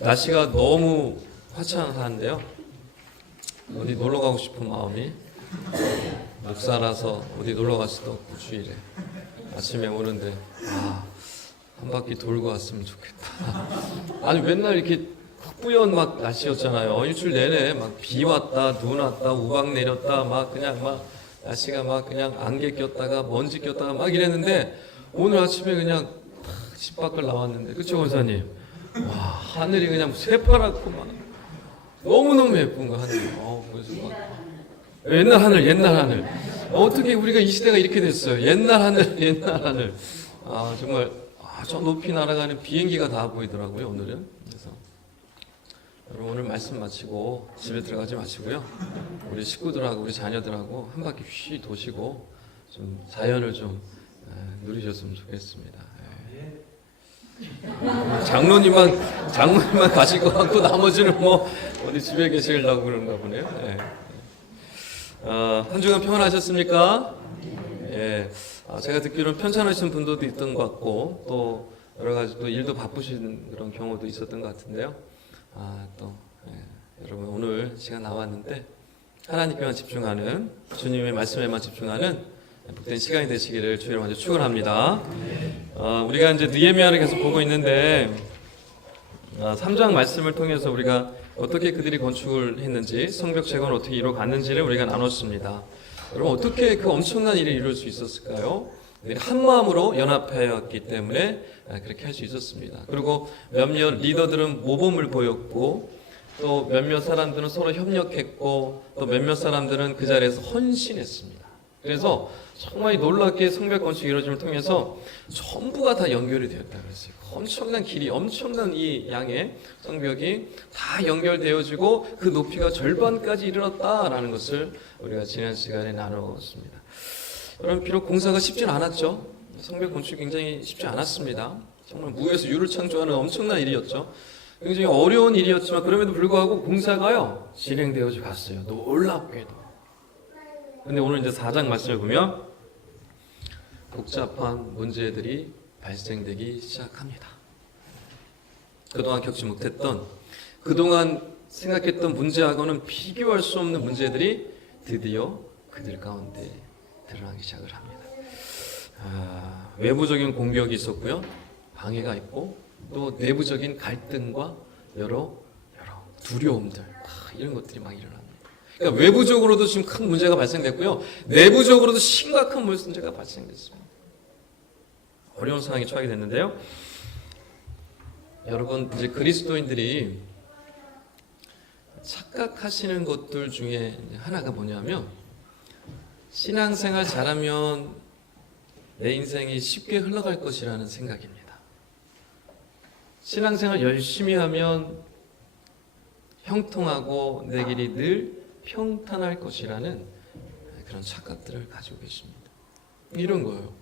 날씨가 너무 화창한데요. 어디 놀러 가고 싶은 마음이, 목사라서 어디 놀러 갈 수도 없고 주일에 아침에 오는데 한 바퀴 돌고 왔으면 좋겠다. 아니 맨날 이렇게 흑부연 막 날씨였잖아요. 일주일 내내 막 비 왔다, 눈 왔다, 우박 내렸다, 막 그냥 막 날씨가 막 그냥 안개 꼈다가 먼지 꼈다가 막 이랬는데 오늘 아침에 그냥 집 밖을 나왔는데, 그쵸 원사님? 와, 하늘이 그냥 새파랗고 막 너무너무 예쁜 거 하늘이. 그래서 막 옛날 하늘. 어떻게 우리가 이 시대가 이렇게 됐어요? 옛날 하늘. 정말 저 높이 날아가는 비행기가 다 보이더라고요 오늘은. 그래서 여러분 오늘 말씀 마치고 집에 들어가지 마시고요. 우리 식구들하고 우리 자녀들하고 한 바퀴 휘 도시고 좀 자연을 좀 누리셨으면 좋겠습니다. 장로님만 가실 것 같고 나머지는 뭐 어디 집에 계시려고 그런가 보네요. 한 주간 평안하셨습니까? 예. 제가 듣기로는 편찮으신 분들도 있던 것 같고 또 여러 가지 또 일도 바쁘신 그런 경우도 있었던 것 같은데요. 여러분 오늘 시간 나왔는데 하나님께만 집중하는, 주님의 말씀에만 집중하는 복된 시간이 되시기를 주의로 먼저 축원합니다. 우리가 이제 느헤미야를 계속 보고 있는데 3장 말씀을 통해서 우리가 어떻게 그들이 건축을 했는지, 성벽 재건을 어떻게 이루어갔는지를 우리가 나눴습니다. 여러분 어떻게 그 엄청난 일을 이룰 수 있었을까요? 한 마음으로 연합하였기 때문에 그렇게 할 수 있었습니다. 그리고 몇몇 리더들은 모범을 보였고 또 몇몇 사람들은 서로 협력했고 또 몇몇 사람들은 그 자리에서 헌신했습니다. 그래서 정말 놀랍게 성벽 건축 이루어짐을 통해서 전부가 다 연결이 되었다 그랬어요. 엄청난 길이, 엄청난 이 양의 성벽이 다 연결되어지고 그 높이가 절반까지 이르렀다라는 것을 우리가 지난 시간에 나누었습니다. 여러분 비록 공사가 쉽진 않았죠. 성벽 건축이 굉장히 쉽지 않았습니다. 정말 무에서 유를 창조하는 엄청난 일이었죠. 굉장히 어려운 일이었지만 그럼에도 불구하고 공사가요 진행되어져 갔어요. 놀랍게도. 근데 오늘 이제 4장 말씀을 보면 복잡한 문제들이 발생되기 시작합니다. 그동안 겪지 못했던, 그동안 생각했던 문제하고는 비교할 수 없는 문제들이 드디어 그들 가운데 드러나기 시작을 합니다. 외부적인 공격이 있었고요, 방해가 있고 또 내부적인 갈등과 여러 두려움들, 이런 것들이 막 일어납니다. 그러니까 외부적으로도 지금 큰 문제가 발생됐고요, 내부적으로도 심각한 문제가 발생됐습니다. 어려운 상황에 처하게 됐는데요. 여러분 이제 그리스도인들이 착각하시는 것들 중에 하나가 뭐냐면, 신앙생활 잘하면 내 인생이 쉽게 흘러갈 것이라는 생각입니다. 신앙생활 열심히 하면 형통하고 내 길이 늘 평탄할 것이라는 그런 착각들을 가지고 계십니다. 이런 거예요.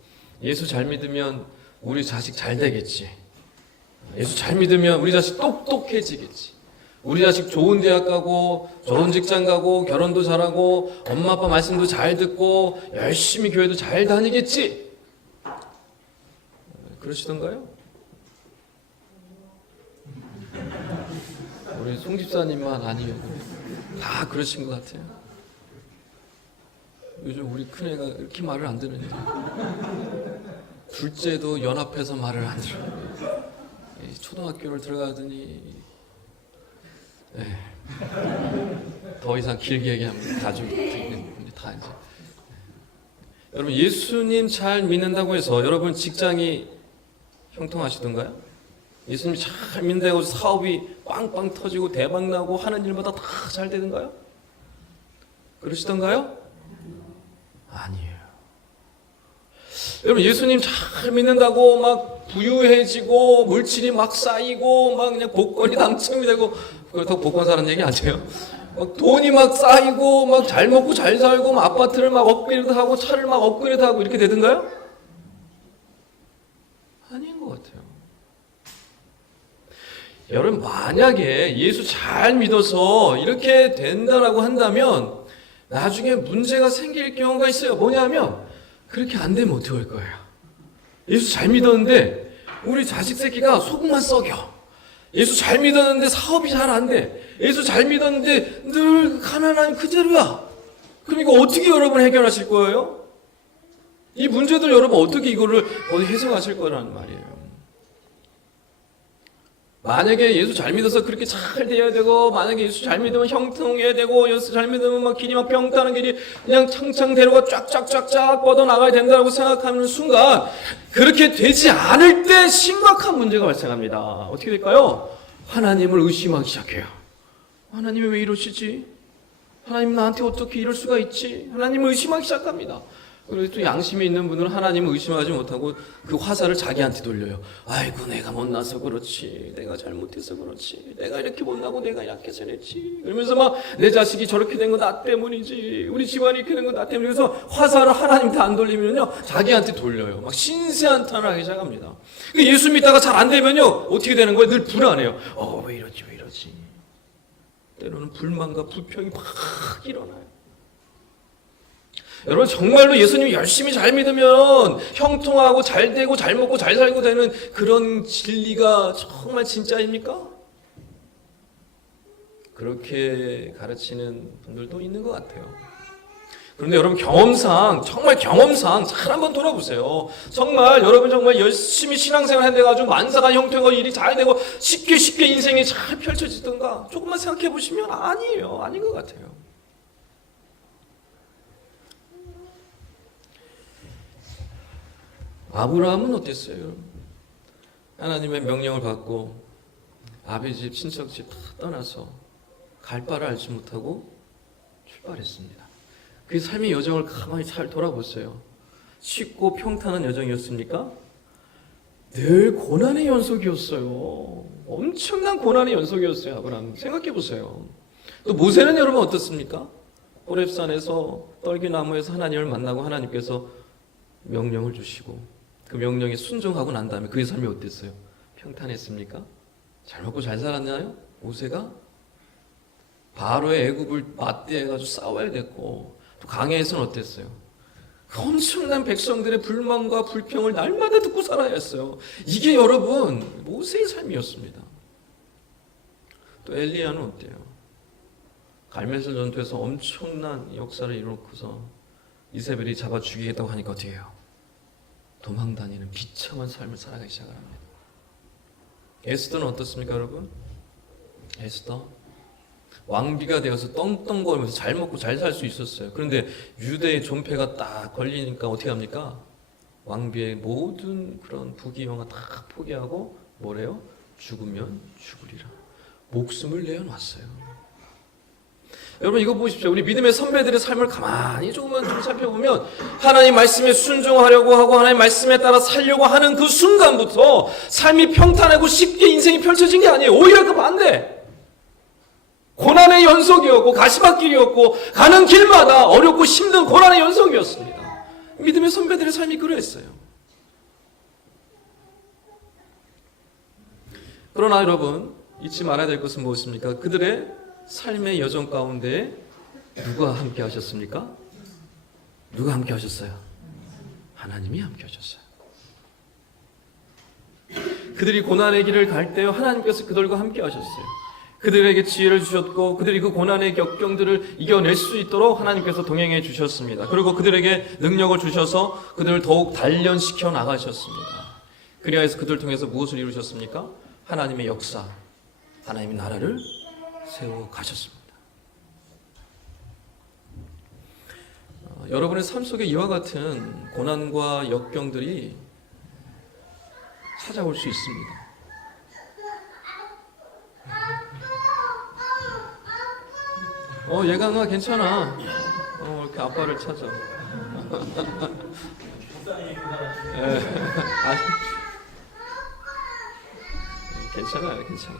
예수 잘 믿으면 우리 자식 잘 되겠지. 예수 잘 믿으면 우리 자식 똑똑해지겠지. 우리 자식 좋은 대학 가고 좋은 직장 가고 결혼도 잘하고 엄마 아빠 말씀도 잘 듣고 열심히 교회도 잘 다니겠지. 그러시던가요? 우리 송 집사님만 아니면 다 그러신 것 같아요. 요즘 우리 큰애가 이렇게 말을 안 듣는데 둘째도 연합해서 말을 안 들어요. 초등학교를 들어가더니 더 이상 길게 얘기하면 가족이 다 이제. 여러분 예수님 잘 믿는다고 해서 여러분 직장이 형통하시던가요? 예수님 잘 믿는다고 해서 사업이 빵빵 터지고 대박나고 하는 일마다 다 잘 되던가요? 그러시던가요? 아니에요. 여러분 예수님 잘 믿는다고 막 부유해지고 물질이 막 쌓이고 막 그냥 복권이 당첨이 되고, 그렇다고 복권 사는 얘기 아니에요? 막 돈이 막 쌓이고 막 잘 먹고 잘 살고 막 아파트를 막 업그레이드하고 차를 막 업그레이드하고 이렇게 되던가요? 아닌 것 같아요. 여러분 만약에 예수 잘 믿어서 이렇게 된다라고 한다면 나중에 문제가 생길 경우가 있어요. 뭐냐면 그렇게 안 되면 어떻게 할 거예요? 예수 잘 믿었는데 우리 자식 새끼가 속만 썩여. 예수 잘 믿었는데 사업이 잘 안 돼. 예수 잘 믿었는데 늘 가난한 그대로야. 그럼 이거 어떻게 여러분 해결하실 거예요? 이 문제들 여러분 어떻게 이거를 해석하실 거라는 말이에요. 만약에 예수 잘 믿어서 그렇게 잘 돼야 되고, 만약에 예수 잘 믿으면 형통해야 되고, 예수 잘 믿으면 막 길이 막 평탄한 길이 그냥 창창대로가 쫙쫙쫙쫙 뻗어나가야 된다고 생각하는 순간, 그렇게 되지 않을 때 심각한 문제가 발생합니다. 어떻게 될까요? 하나님을 의심하기 시작해요. 하나님이 왜 이러시지? 하나님 나한테 어떻게 이럴 수가 있지? 하나님을 의심하기 시작합니다. 그리고 또 양심이 있는 분들은 하나님을 의심하지 못하고 그 화살을 자기한테 돌려요. 아이고 내가 못나서 그렇지, 내가 잘못해서 그렇지, 내가 이렇게 못나고 내가 약해서 그랬지, 그러면서 막 내 자식이 저렇게 된 거 나 때문이지, 우리 집안이 이렇게 된 거 나 때문이지. 그래서 화살을 하나님한테 안 돌리면요 자기한테 돌려요. 막 신세한탄을 하기 시작합니다. 예수 믿다가 잘 안 되면요 어떻게 되는 거예요? 늘 불안해요. 왜 이러지 왜 이러지. 때로는 불만과 불평이 막 일어나요. 여러분 정말로 예수님이 열심히 잘 믿으면 형통하고 잘 되고 잘 먹고 잘 살고 되는 그런 진리가 정말 진짜입니까? 그렇게 가르치는 분들도 있는 것 같아요. 그런데 여러분 경험상 정말 경험상 잘 한번 돌아보세요. 정말 여러분 정말 열심히 신앙생활 해가지고 만사가 형통하고 일이 잘 되고 쉽게 인생이 잘 펼쳐지던가 조금만 생각해 보시면 아니에요. 아닌 것 같아요. 아브라함은 어땠어요? 하나님의 명령을 받고 아비 집, 친척 집 다 떠나서 갈 바를 알지 못하고 출발했습니다. 그 삶의 여정을 가만히 잘 돌아보세요. 쉽고 평탄한 여정이었습니까? 늘 고난의 연속이었어요. 엄청난 고난의 연속이었어요. 아브라함 생각해 보세요. 또 모세는 여러분 어떻습니까? 호렙산에서 떨기나무에서 하나님을 만나고 하나님께서 명령을 주시고 그 명령에 순종하고 난 다음에 그의 삶이 어땠어요? 평탄했습니까? 잘 먹고 잘 살았나요? 모세가 바로의 애굽을 맞대해가지고 싸워야 됐고 또 광야에서는 어땠어요? 엄청난 백성들의 불만과 불평을 날마다 듣고 살아야 했어요. 이게 여러분 모세의 삶이었습니다. 또 엘리야는 어때요? 갈멜슬 전투에서 엄청난 역사를 이루고서 이세벨이 잡아 죽이겠다고 하니까 어떻게 해요? 도망다니는 비참한 삶을 살아가기 시작합니다. 에스더는 어떻습니까 여러분? 에스더 왕비가 되어서 떵떵거리면서 잘 먹고 잘 살 수 있었어요. 그런데 유대의 존폐가 딱 걸리니까 어떻게 합니까? 왕비의 모든 그런 부귀영화 다 포기하고 뭐래요? 죽으면 죽으리라. 목숨을 내어놨어요. 여러분 이거 보십시오. 우리 믿음의 선배들의 삶을 가만히 조금만 좀 살펴보면 하나님 말씀에 순종하려고 하고 하나님 말씀에 따라 살려고 하는 그 순간부터 삶이 평탄하고 쉽게 인생이 펼쳐진 게 아니에요. 오히려 그 반대. 고난의 연속이었고 가시밭길이었고 가는 길마다 어렵고 힘든 고난의 연속이었습니다. 믿음의 선배들의 삶이 그랬어요. 그러나 여러분 잊지 말아야 될 것은 무엇입니까? 그들의 삶의 여정 가운데 누가 함께 하셨습니까? 누가 함께 하셨어요? 하나님이 함께 하셨어요. 그들이 고난의 길을 갈 때 하나님께서 그들과 함께 하셨어요. 그들에게 지혜를 주셨고 그들이 그 고난의 역경들을 이겨낼 수 있도록 하나님께서 동행해 주셨습니다. 그리고 그들에게 능력을 주셔서 그들을 더욱 단련시켜 나가셨습니다. 그리하여서 그들을 통해서 무엇을 이루셨습니까? 하나님의 역사, 하나님의 나라를 세워 가셨습니다. 여러분의 삶 속에 이와 같은 고난과 역경들이 찾아올 수 있습니다. 예강아 괜찮아. 이렇게 아빠를 찾아. 괜찮아요, 괜찮아.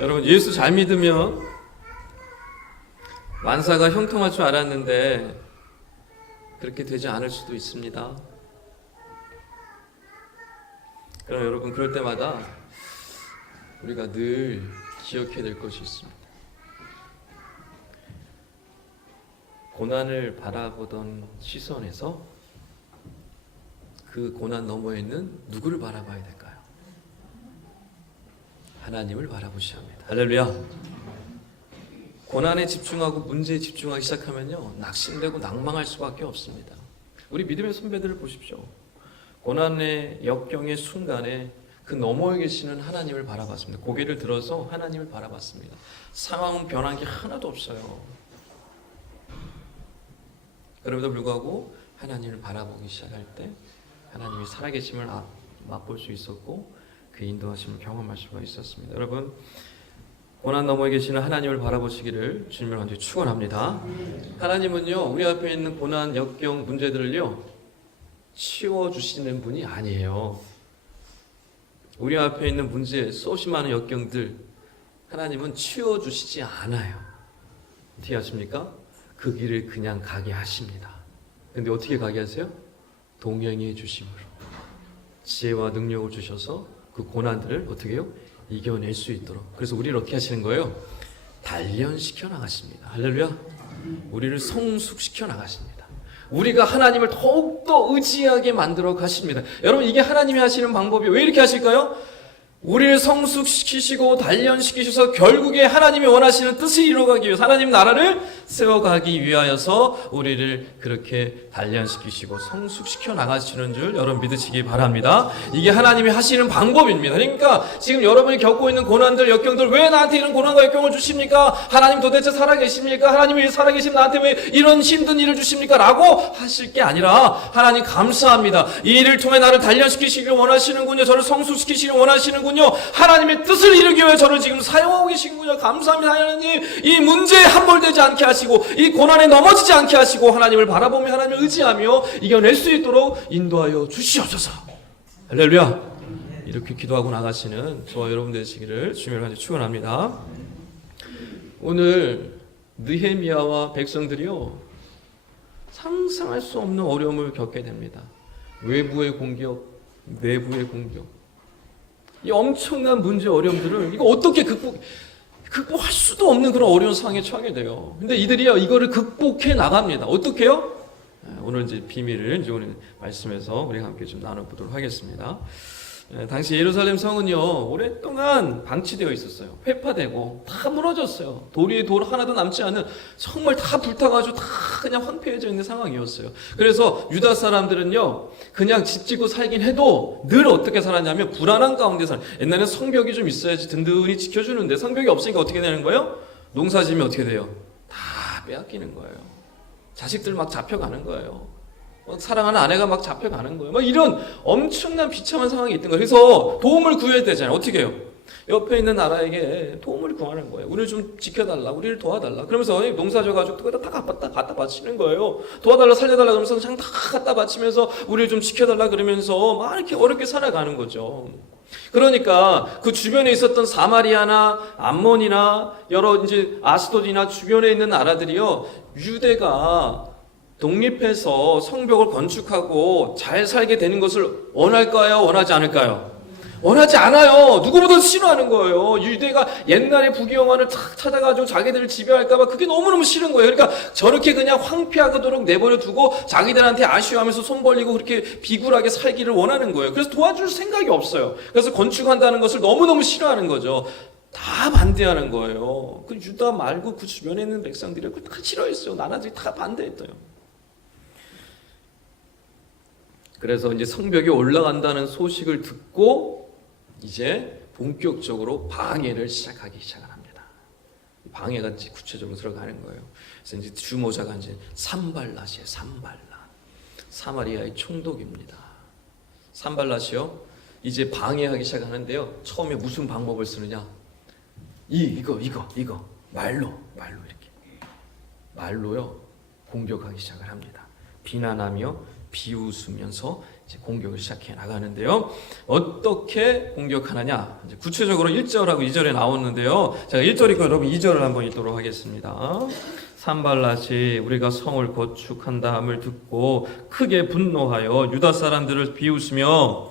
여러분 예수 잘 믿으면 만사가 형통할 줄 알았는데 그렇게 되지 않을 수도 있습니다. 그럼 여러분 그럴 때마다 우리가 늘 기억해야 될 것이 있습니다. 고난을 바라보던 시선에서 그 고난 너머에 있는 누구를 바라봐야 될까요? 하나님을 바라보셔야 합니다. 할렐루야. 고난에 집중하고 문제에 집중하기 시작하면요, 낙심되고 낭망할 수밖에 없습니다. 우리 믿음의 선배들을 보십시오. 고난의 역경의 순간에 그 너머에 계시는 하나님을 바라봤습니다. 고개를 들어서 하나님을 바라봤습니다. 상황은 변한 게 하나도 없어요. 그럼에도 불구하고 하나님을 바라보기 시작할 때 하나님이 살아계심을 맛볼 수 있었고 그 인도하심을 경험할 수가 있었습니다. 여러분, 고난 너머에 계시는 하나님을 바라보시기를 주님을 간절히 축원합니다. 하나님은요, 우리 앞에 있는 고난, 역경, 문제들을요 치워주시는 분이 아니에요. 우리 앞에 있는 문제, 수없이 많은 역경들 하나님은 치워주시지 않아요. 어떻게 하십니까? 그 길을 그냥 가게 하십니다. 근데 어떻게 가게 하세요? 동행해 주심으로 지혜와 능력을 주셔서 그 고난들을 어떻게 해요? 이겨낼 수 있도록. 그래서 우리를 어떻게 하시는 거예요? 단련시켜 나가십니다. 할렐루야. 우리를 성숙시켜 나가십니다. 우리가 하나님을 더욱더 의지하게 만들어 가십니다. 여러분, 이게 하나님이 하시는 방법이 왜 이렇게 하실까요? 우리를 성숙시키시고 단련시키셔서 결국에 하나님이 원하시는 뜻을 이루어가기 위해서 하나님 나라를 세워가기 위하여서 우리를 그렇게 단련시키시고 성숙시켜 나가시는 줄 여러분 믿으시기 바랍니다. 이게 하나님이 하시는 방법입니다. 그러니까 지금 여러분이 겪고 있는 고난들, 역경들, 왜 나한테 이런 고난과 역경을 주십니까? 하나님 도대체 살아계십니까? 하나님이 살아계시면 나한테 왜 이런 힘든 일을 주십니까? 라고 하실 게 아니라 하나님 감사합니다. 이 일을 통해 나를 단련시키시기를 원하시는군요. 저를 성숙시키시기를 원하시는군요. 하나님의 뜻을 이루기 위해 저를 지금 사용하고 계시군요. 감사합니다. 하나님, 이 문제에 함몰되지 않게 하시고 이 고난에 넘어지지 않게 하시고 하나님을 바라보며 하나님을 의지하며 이겨낼 수 있도록 인도하여 주시옵소서. 할렐루야. 이렇게 기도하고 나가시는 저와 여러분 되시기를 주님을 간절히 축원합니다. 오늘 느헤미야와 백성들이요, 상상할 수 없는 어려움을 겪게 됩니다. 외부의 공격, 내부의 공격, 이 엄청난 문제, 어려움들을 이거 어떻게 극복할 수도 없는 그런 어려운 상황에 처하게 돼요. 근데 이들이요, 이거를 극복해 나갑니다. 어떻게요? 오늘 이제 비밀을 이제 오늘 말씀에서 우리가 함께 좀 나눠보도록 하겠습니다. 당시 예루살렘 성은요, 오랫동안 방치되어 있었어요. 회파되고 다 무너졌어요. 돌 위에 돌 하나도 남지 않은, 정말 다 불타가지고 다 그냥 황폐해져 있는 상황이었어요. 그래서 유다 사람들은요, 그냥 집 짓고 살긴 해도 늘 어떻게 살았냐면 불안한 가운데 옛날에는 성벽이 좀 있어야지 든든히 지켜주는데 성벽이 없으니까 어떻게 되는 거예요? 농사 지으면 어떻게 돼요? 다 빼앗기는 거예요. 자식들 막 잡혀가는 거예요. 사랑하는 아내가 막 잡혀가는 거예요. 막 이런 엄청난 비참한 상황이 있던 거예요. 그래서 도움을 구해야 되잖아요. 어떻게 해요? 옆에 있는 나라에게 도움을 구하는 거예요. 우리를 좀 지켜달라, 우리를 도와달라. 그러면서 농사 져가지고 그거 다 갖다 바치는 거예요. 도와달라, 살려달라 그러면서 그냥 다 갖다 바치면서 우리를 좀 지켜달라 그러면서 막 이렇게 어렵게 살아가는 거죠. 그러니까 그 주변에 있었던 사마리아나 암몬이나 여러 이제 아스돗이나 주변에 있는 나라들이요, 유대가 독립해서 성벽을 건축하고 잘 살게 되는 것을 원할까요? 원하지 않을까요? 원하지 않아요. 누구보다 싫어하는 거예요. 유대가 옛날에 부귀영화를 탁 찾아가지고 자기들을 지배할까봐 그게 너무너무 싫은 거예요. 그러니까 저렇게 그냥 황폐하도록 내버려 두고 자기들한테 아쉬워하면서 손 벌리고 그렇게 비굴하게 살기를 원하는 거예요. 그래서 도와줄 생각이 없어요. 그래서 건축한다는 것을 너무너무 싫어하는 거죠. 다 반대하는 거예요. 그 유다 말고 그 주변에 있는 백성들이 그걸 다 싫어했어요. 나라들이 다 반대했어요. 그래서 이제 성벽이 올라간다는 소식을 듣고 이제 본격적으로 방해를 시작하기 시작합니다. 방해가 이제 구체적으로 들어가는 거예요. 그래서 이제 주모자가 이제 산발랏이에요. 산발랏. 사마리아의 총독입니다. 산발랏이요, 이제 방해하기 시작하는데요. 처음에 무슨 방법을 쓰느냐? 이거 말로 이렇게 말로요 공격하기 시작을 합니다. 비난하며 비웃으면서 이제 공격을 시작해 나가는데요. 어떻게 공격하느냐? 이제 구체적으로 1절하고 2절에 나오는데요. 제가 1절 읽고 여러분 2절을 한번 읽도록 하겠습니다. 산발랏이 우리가 성을 건축한다 함을 듣고 크게 분노하여 유다 사람들을 비웃으며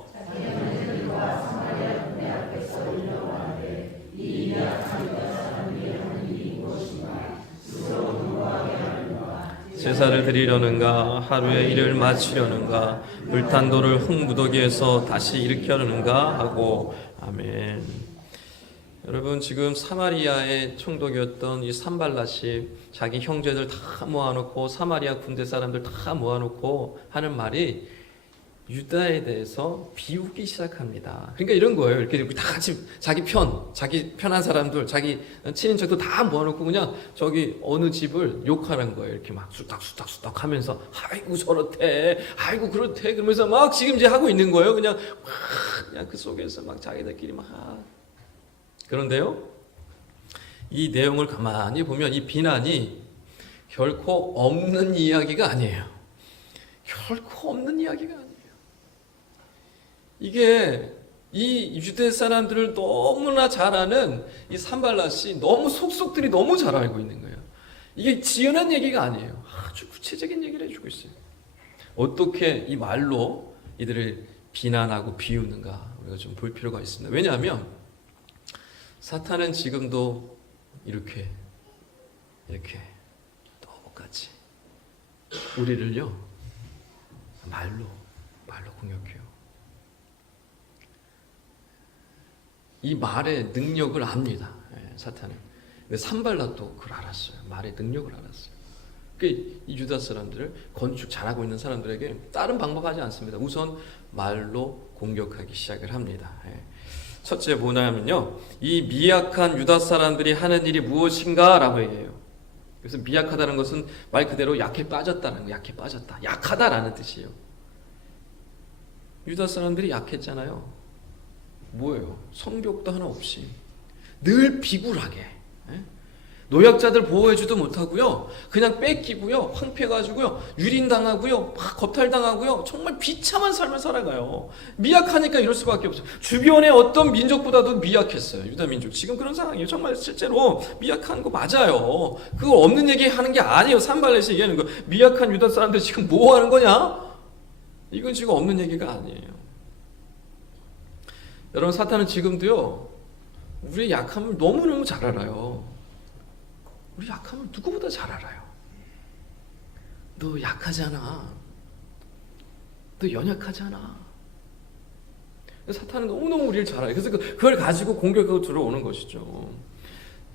제사를 드리려는가? 하루의 일을 마치려는가? 불탄 돌을 흙무더기에서 다시 일으키려는가? 하고 아멘. 여러분, 지금 사마리아의 총독이었던 이 산발랏이 자기 형제들 다 모아놓고 사마리아 군대 사람들 다 모아놓고 하는 말이 유다에 대해서 비웃기 시작합니다. 그러니까 이런 거예요. 이렇게 다 같이 자기 편한 사람들, 자기 친인척도 다 모아놓고 그냥 저기 어느 집을 욕하는 거예요. 이렇게 막 수닥수닥 하면서 아이고 저렇대, 아이고 그렇대, 그러면서 막 지금 이제 하고 있는 거예요. 그냥 그 속에서 막 자기들끼리 막. 그런데요, 이 내용을 가만히 보면 이 비난이 결코 없는 이야기가 아니에요. 결코 없는 이야기가 아니에요. 이게 이 유대 사람들을 너무나 잘 아는 이 산발랏이 너무 속속들이 너무 잘 알고 있는 거예요. 이게 지어낸 얘기가 아니에요. 아주 구체적인 얘기를 해주고 있어요. 어떻게 이 말로 이들을 비난하고 비우는가 우리가 좀 볼 필요가 있습니다. 왜냐하면 사탄은 지금도 이렇게 똑같이 우리를요 말로 공격해요. 이 말의 능력을 압니다. 사탄은. 근데 산발랏도 그걸 알았어요. 말의 능력을 알았어요. 그러니까 이 유다 사람들을 건축 잘하고 있는 사람들에게 다른 방법 하지 않습니다. 우선 말로 공격하기 시작을 합니다. 첫째 뭐냐면요, 이 미약한 유다 사람들이 하는 일이 무엇인가 라고 얘기해요. 그래서 미약하다는 것은 말 그대로 약해 빠졌다는 거, 약해 빠졌다, 약하다라는 뜻이에요. 유다 사람들이 약했잖아요. 뭐예요? 성벽도 하나 없이 늘 비굴하게, 노약자들 보호해주도 못하고요, 그냥 뺏기고요, 황폐해가지고요, 유린당하고요, 막 겁탈당하고요, 정말 비참한 삶을 살아가요. 미약하니까 이럴 수밖에 없어요. 주변의 어떤 민족보다도 미약했어요. 유다 민족 지금 그런 상황이에요. 정말 실제로 미약한 거 맞아요. 그거 없는 얘기 하는 게 아니에요. 산발렛이 얘기하는 거, 미약한 유다 사람들 지금 뭐 하는 거냐? 이건 지금 없는 얘기가 아니에요. 여러분, 사탄은 지금도요 우리의 약함을 너무너무 잘 알아요. 우리 약함을 누구보다 잘 알아요. 너 약하잖아. 너 연약하잖아. 사탄은 너무너무 우리를 잘 알아요. 그래서 그걸 가지고 공격하고 들어오는 것이죠.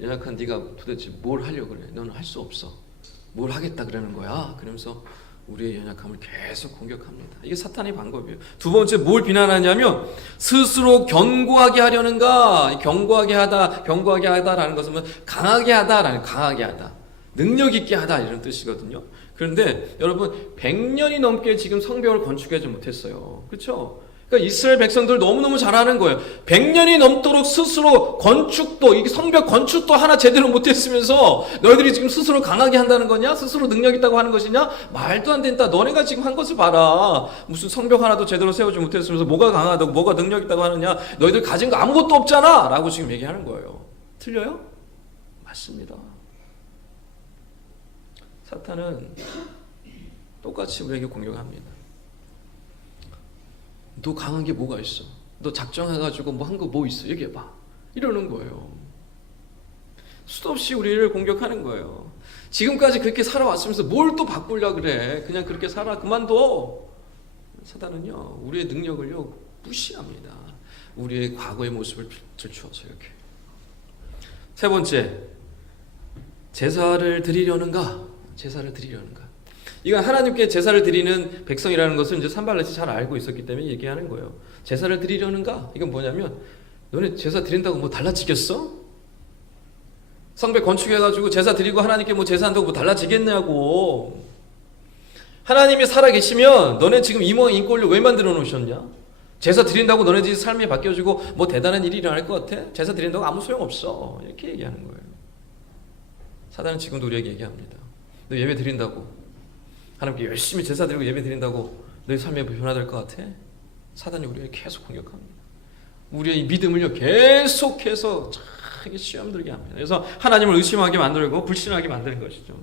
연약한 네가 도대체 뭘 하려고 그래? 너는 할 수 없어. 뭘 하겠다 그러는 거야? 그러면서 우리의 연약함을 계속 공격합니다. 이게 사탄의 방법이에요. 두 번째 뭘 비난하냐면 스스로 견고하게 하려는가. 견고하게 하다라는 것은 강하게 하다, 능력 있게 하다 이런 뜻이거든요. 그런데 여러분 100년이 넘게 지금 성벽을 건축하지 못했어요. 그렇죠? 그러니까 이스라엘 백성들 너무너무 잘하는 거예요. 100년이 넘도록 스스로 건축도, 이 성벽 건축도 하나 제대로 못했으면서 너희들이 지금 스스로 강하게 한다는 거냐? 스스로 능력 있다고 하는 것이냐? 말도 안 된다. 너네가 지금 한 것을 봐라. 무슨 성벽 하나도 제대로 세우지 못했으면서 뭐가 강하다고, 뭐가 능력 있다고 하느냐? 너희들 가진 거 아무것도 없잖아 라고 지금 얘기하는 거예요. 틀려요? 맞습니다. 사탄은 똑같이 우리에게 공격합니다. 너 강한 게 뭐가 있어? 너 작정해가지고 뭐 한 거 뭐 있어? 얘기해봐. 이러는 거예요. 수도 없이 우리를 공격하는 거예요. 지금까지 그렇게 살아왔으면서 뭘 또 바꾸려고 그래? 그냥 그렇게 살아. 그만둬. 사단은요 우리의 능력을요 무시합니다. 우리의 과거의 모습을 들추어서 이렇게. 세 번째, 제사를 드리려는가? 이건 하나님께 제사를 드리는 백성이라는 것을 이제 산발렛이 잘 알고 있었기 때문에 얘기하는 거예요. 제사를 드리려는가? 이건 뭐냐면 너네 제사 드린다고 뭐 달라지겠어? 성벽 건축해가지고 제사 드리고 하나님께 뭐 제사한다고 뭐 달라지겠냐고. 하나님이 살아계시면 너네 지금 이 모양 인꼴로 왜 만들어 놓으셨냐? 제사 드린다고 너네들이 삶이 바뀌어지고 뭐 대단한 일이 일어날 것 같아? 제사 드린다고 아무 소용없어. 이렇게 얘기하는 거예요. 사단은 지금도 우리에게 얘기합니다. 너 예배 드린다고, 하나님께 열심히 제사 드리고 예배 드린다고 너희 삶이 변화될 것 같아? 사단이 우리를 계속 공격합니다. 우리의 이 믿음을요 계속해서 자기 시험 들게 합니다. 그래서 하나님을 의심하게 만들고 불신하게 만드는 것이죠.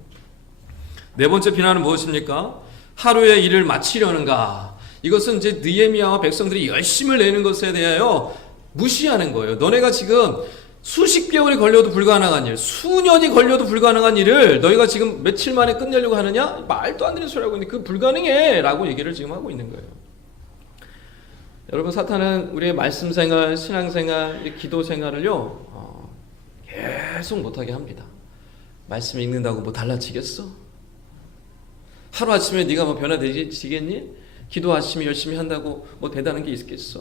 네 번째 비난은 무엇입니까? 하루의 일을 마치려는가. 이것은 이제 느헤미야와 백성들이 열심을 내는 것에 대하여 무시하는 거예요. 너네가 지금 수십 개월이 걸려도 불가능한 일, 수년이 걸려도 불가능한 일을 너희가 지금 며칠 만에 끝내려고 하느냐? 말도 안 되는 소리라고 있는데 그 불가능해 라고 얘기를 지금 하고 있는 거예요. 여러분, 사탄은 우리의 말씀 생활, 신앙 생활, 기도 생활을요 계속 못하게 합니다. 말씀 읽는다고 뭐 달라지겠어? 하루아침에 네가 뭐 변화되지겠니? 기도 아침에 열심히 한다고 뭐 대단한 게 있겠어?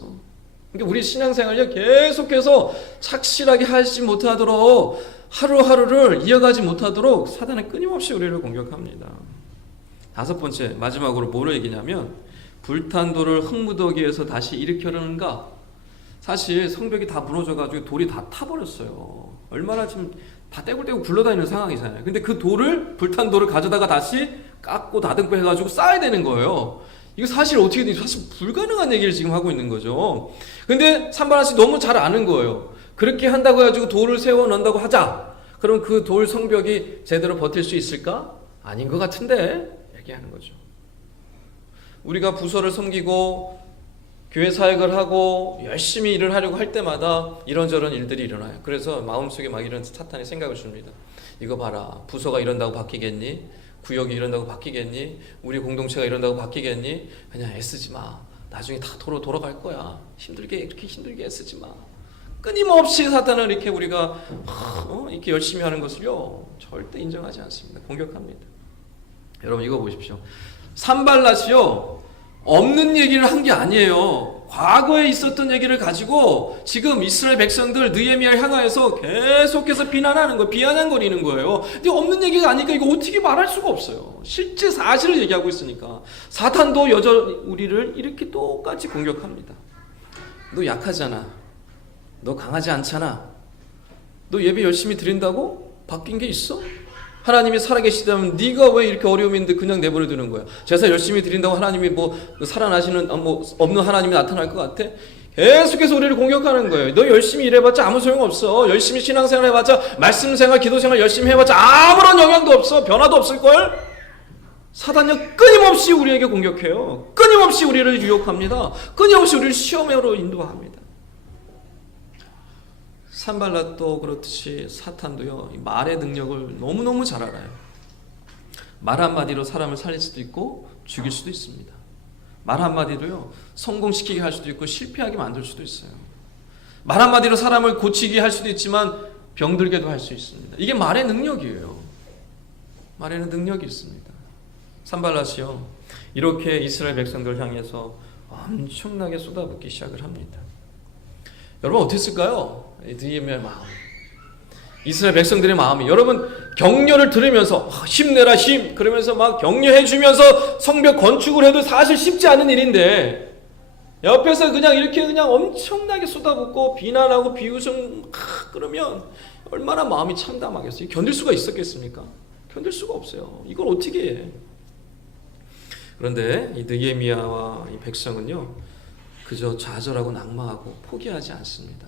그러니까 우리 신앙생활을 계속해서 착실하게 하지 못하도록 하루하루를 이어가지 못하도록 사단은 끊임없이 우리를 공격합니다. 다섯 번째, 마지막으로 뭐를 얘기냐면 불탄 돌을 흙무더기에서 다시 일으켜려는가? 사실 성벽이 다 무너져가지고 돌이 다 타버렸어요. 얼마나 지금 다 떼굴떼굴 굴러다니는 상황이잖아요. 근데 그 돌을, 불탄 돌을 가져다가 다시 깎고 다듬고 해가지고 쌓아야 되는 거예요. 이거 사실 어떻게 돼? 사실 불가능한 얘기를 지금 하고 있는 거죠. 근데 산발라 씨 너무 잘 아는 거예요. 그렇게 한다고 해가지고 돌을 세워 넣는다고 하자. 그럼 그 돌 성벽이 제대로 버틸 수 있을까? 아닌 것 같은데 얘기하는 거죠. 우리가 부서를 섬기고 교회 사역을 하고 열심히 일을 하려고 할 때마다 이런저런 일들이 일어나요. 그래서 마음속에 막 이런 사탄이 생각을 줍니다. 이거 봐라, 부서가 이런다고 바뀌겠니? 구역이 이런다고 바뀌겠니? 우리 공동체가 이런다고 바뀌겠니? 그냥 애쓰지 마. 나중에 다 돌아갈 거야. 이렇게 힘들게 애쓰지 마. 끊임없이 사탄은 이렇게 우리가 이렇게 열심히 하는 것을요 절대 인정하지 않습니다. 공격합니다. 여러분 이거 보십시오. 산발랏이요 없는 얘기를 한 게 아니에요. 과거에 있었던 얘기를 가지고 지금 이스라엘 백성들 느헤미야를 향하여서 계속해서 비난하는 거예요. 비아냥거리는 거예요. 근데 없는 얘기가 아니니까 이거 어떻게 말할 수가 없어요. 실제 사실을 얘기하고 있으니까. 사탄도 여전히 우리를 이렇게 똑같이 공격합니다. 너 약하잖아. 너 강하지 않잖아. 너 예배 열심히 드린다고 바뀐 게 있어? 하나님이 살아계시다면 네가 왜 이렇게 어려움인데 그냥 내버려 두는 거야? 제사 열심히 드린다고 하나님이 뭐 살아나시는 뭐 없는 하나님이 나타날 것 같아? 계속해서 우리를 공격하는 거예요. 너 열심히 일해봤자 아무 소용없어. 열심히 신앙생활 해봤자 말씀생활, 기도생활 열심히 해봤자 아무런 영향도 없어. 변화도 없을걸? 사단은 끊임없이 우리에게 공격해요. 끊임없이 우리를 유혹합니다. 끊임없이 우리를 시험으로 인도합니다. 산발랏도 그렇듯이 사탄도요 말의 능력을 너무너무 잘 알아요. 말 한마디로 사람을 살릴 수도 있고 죽일 수도 있습니다. 말 한마디로요 성공시키게 할 수도 있고 실패하게 만들 수도 있어요. 말 한마디로 사람을 고치게 할 수도 있지만 병들게도 할 수 있습니다. 이게 말의 능력이에요. 말에는 능력이 있습니다. 산발랏이요 이렇게 이스라엘 백성들 향해서 엄청나게 쏟아붓기 시작을 합니다. 여러분 어땠을까요? 느헤미야의 마음, 이스라엘 백성들의 마음이 여러분 격려를 들으면서 힘내라 힘 그러면서 막 격려해 주면서 성벽 건축을 해도 사실 쉽지 않은 일인데 옆에서 그냥 이렇게 그냥 엄청나게 쏟아붓고 비난하고 비웃음 그러면 얼마나 마음이 참담하겠어요. 견딜 수가 있었겠습니까? 견딜 수가 없어요. 이걸 어떻게 해? 그런데 이 느헤미야와 이 백성은요 그저 좌절하고 낙마하고 포기하지 않습니다.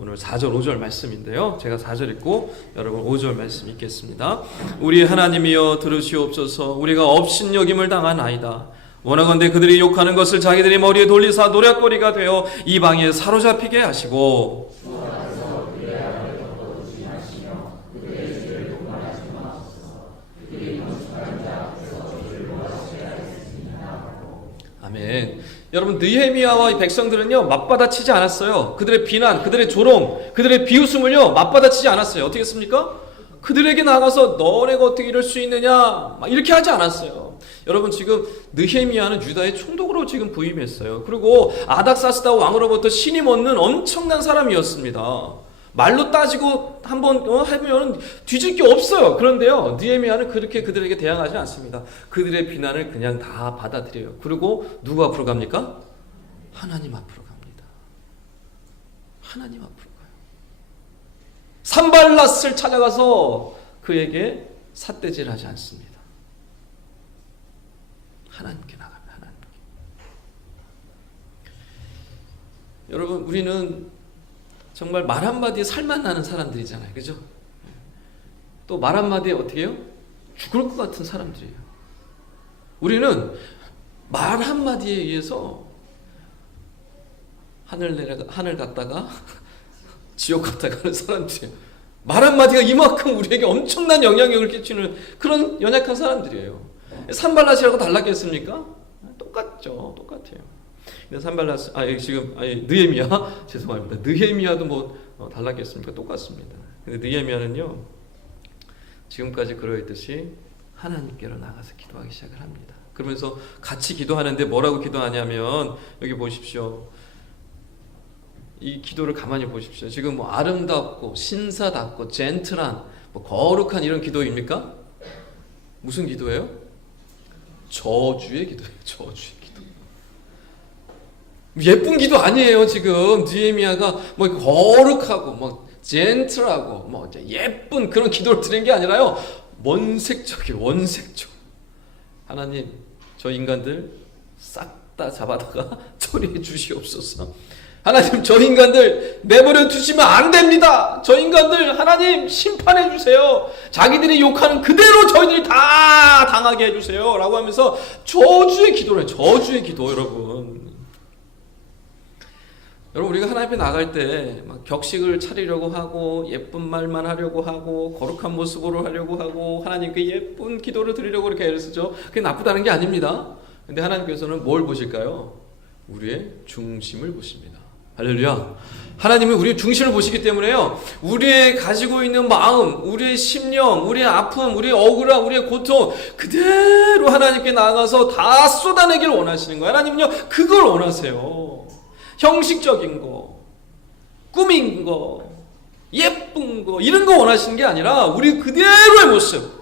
오늘 4절 5절 말씀인데요. 제가 4절 읽고 여러분 5절 말씀 읽겠습니다. 우리 하나님이여 들으시옵소서. 우리가 업신여김을 당하나이다. 원하건대 그들이 욕하는 것을 자기들이 머리에 돌리사 노략거리가 되어 이방에 사로잡히게 하시고 아멘. 여러분 느헤미야와 이 백성들은요 맞받아치지 않았어요. 그들의 비난, 그들의 조롱, 그들의 비웃음을요 맞받아치지 않았어요. 어떻게 했습니까? 그들에게 나가서 너네가 어떻게 이럴 수 있느냐 막 이렇게 하지 않았어요. 여러분 지금 느헤미야는 유다의 총독으로 지금 부임했어요. 그리고 아닥사스다 왕으로부터 신임 얻는 엄청난 사람이었습니다. 말로 따지고 한번 하면 뒤질 게 없어요. 그런데요 느헤미야는 그렇게 그들에게 대항하지 않습니다. 그들의 비난을 그냥 다 받아들여요. 그리고 누구 앞으로 갑니까? 하나님 앞으로 갑니다. 하나님 앞으로 가요. 산발랏을 찾아가서 그에게 삿대질하지 않습니다. 하나님께 나갑니다. 하나님께. 여러분 우리는 정말 말 한마디에 살만 나는 사람들이잖아요. 그죠? 또 말 한마디에 어떻게 해요? 죽을 것 같은 사람들이에요. 우리는 말 한마디에 의해서 하늘 갔다가 지옥 갔다 가는 사람들이에요. 말 한마디가 이만큼 우리에게 엄청난 영향력을 끼치는 그런 연약한 사람들이에요. 산발랏이라고 달랐겠습니까? 똑같아요. 근데 느헤미야 죄송합니다. 느헤미야도 달랐겠습니까? 똑같습니다. 근데 느헤미야는요 지금까지 그러했듯이 하나님께로 나가서 기도하기 시작을 합니다. 그러면서 같이 기도하는데 뭐라고 기도하냐면 여기 보십시오. 이 기도를 가만히 보십시오. 지금 아름답고 신사답고 젠틀한 거룩한 이런 기도입니까? 무슨 기도예요? 저주의 기도예요. 저주의 기도. 예쁜 기도 아니에요. 지금 느헤미야가 거룩하고 젠틀하고 예쁜 그런 기도를 드린 게 아니라요. 원색적이에요. 원색적. 하나님, 저 인간들 싹 다 잡아다가 처리해 주시옵소서. 하나님, 저 인간들 내버려 두시면 안 됩니다. 저 인간들 하나님 심판해 주세요. 자기들이 욕하는 그대로 저희들이 다 당하게 해주세요 라고 하면서 저주의 기도를 해요. 저주의 기도. 여러분 우리가 하나님 앞에 나갈 때 막 격식을 차리려고 하고 예쁜 말만 하려고 하고 거룩한 모습으로 하려고 하고 하나님께 예쁜 기도를 드리려고 이렇게 애를 쓰죠. 그게 나쁘다는 게 아닙니다. 근데 하나님께서는 뭘 보실까요? 우리의 중심을 보십니다. 할렐루야. 하나님은 우리의 중심을 보시기 때문에요. 우리의 가지고 있는 마음, 우리의 심령, 우리의 아픔, 우리의 억울함, 우리의 고통 그대로 하나님께 나아가서 다 쏟아내기를 원하시는 거예요. 하나님은요 그걸 원하세요. 형식적인 거, 꾸민 거, 예쁜 거 이런 거 원하시는 게 아니라 우리 그대로의 모습,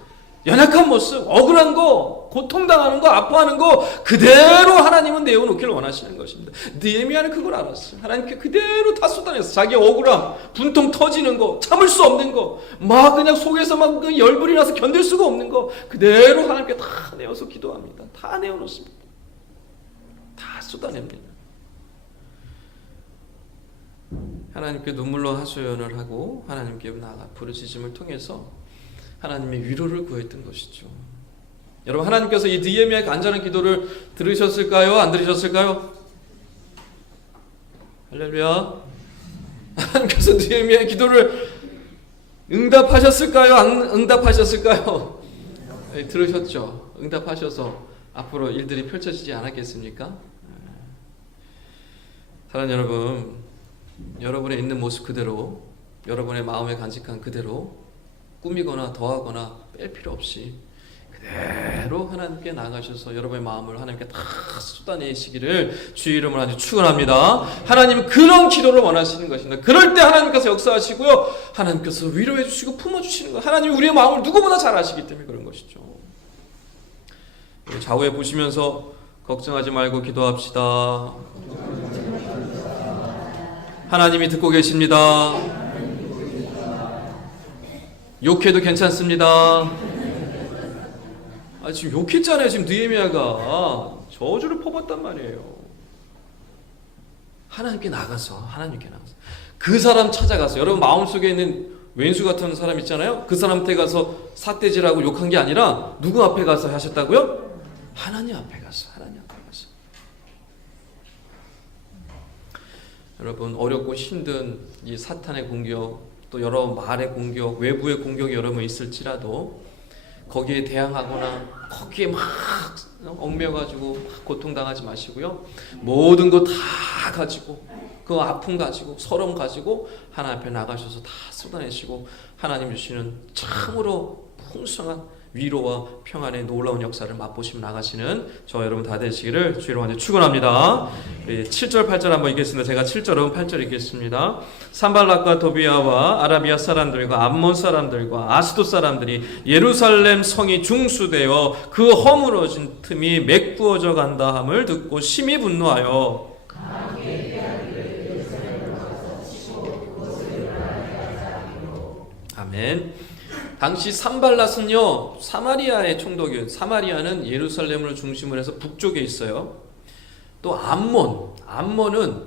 연약한 모습, 억울한 거, 고통당하는 거, 아파하는 거 그대로 하나님은 내어놓기를 원하시는 것입니다. 느헤미야는 그걸 알았어요. 하나님께 그대로 다 쏟아냈어요. 자기의 억울함, 분통 터지는 거, 참을 수 없는 거, 그냥 속에서 열불이 나서 견딜 수가 없는 거 그대로 하나님께 다 내어서 기도합니다. 다 내어놓습니다. 다 쏟아냅니다. 하나님께 눈물로 하소연을 하고 하나님께 나아가 부르짖음을 통해서 하나님의 위로를 구했던 것이죠. 여러분 하나님께서 이 느헤미야의 간절한 기도를 들으셨을까요? 안 들으셨을까요? 할렐루야. 하나님께서 느헤미야의 기도를 응답하셨을까요? 안 응답하셨을까요? 네, 들으셨죠? 응답하셔서 앞으로 일들이 펼쳐지지 않았겠습니까? 사랑하는 여러분, 여러분의 있는 모습 그대로, 여러분의 마음에 간직한 그대로 꾸미거나 더하거나 뺄 필요 없이 그대로 하나님께 나가셔서 여러분의 마음을 하나님께 다 쏟아내시기를 주의 이름으로 아주 축원합니다. 하나님은 그런 기도를 원하시는 것입니다. 그럴 때 하나님께서 역사하시고요, 하나님께서 위로해 주시고 품어주시는 거예요. 하나님이 우리의 마음을 누구보다 잘 아시기 때문에 그런 것이죠. 좌우에 보시면서 걱정하지 말고 기도합시다. 하나님이 듣고 계십니다. 욕해도 괜찮습니다. 지금 욕했잖아요. 지금 느헤미야가 저주를 퍼붓단 말이에요. 하나님께 나가서 그 사람 찾아가서, 여러분 마음속에 있는 왼수 같은 사람 있잖아요. 그 사람한테 가서 삿대질하고 욕한 게 아니라 누구 앞에 가서 하셨다고요? 하나님 앞에 가서. 여러분 어렵고 힘든 이 사탄의 공격, 또 여러 말의 공격, 외부의 공격이 여러분 있을지라도 거기에 대항하거나 거기에 막 얽매여가지고 막 고통당하지 마시고요, 모든 거 다 가지고, 그 아픔 가지고, 서러움 가지고 하나님 앞에 나가셔서 다 쏟아내시고 하나님 주시는 참으로 풍성한 위로와 평안의 놀라운 역사를 맛보시며 나가시는 저 여러분 다 되시기를 주의로 완전 축원합니다. 7절 8절 한번 읽겠습니다. 제가 7절은 8절 읽겠습니다. 산발랏과 도비아와 아라비아 사람들과 암몬 사람들과 아스돗 사람들이 예루살렘 성이 중수되어 그 허물어진 틈이 맥부어져 간다 함을 듣고 심히 분노하여 아멘. 당시 산발랏은요 사마리아의 총독이에요. 사마리아는 예루살렘을 중심으로 해서 북쪽에 있어요. 또 암몬은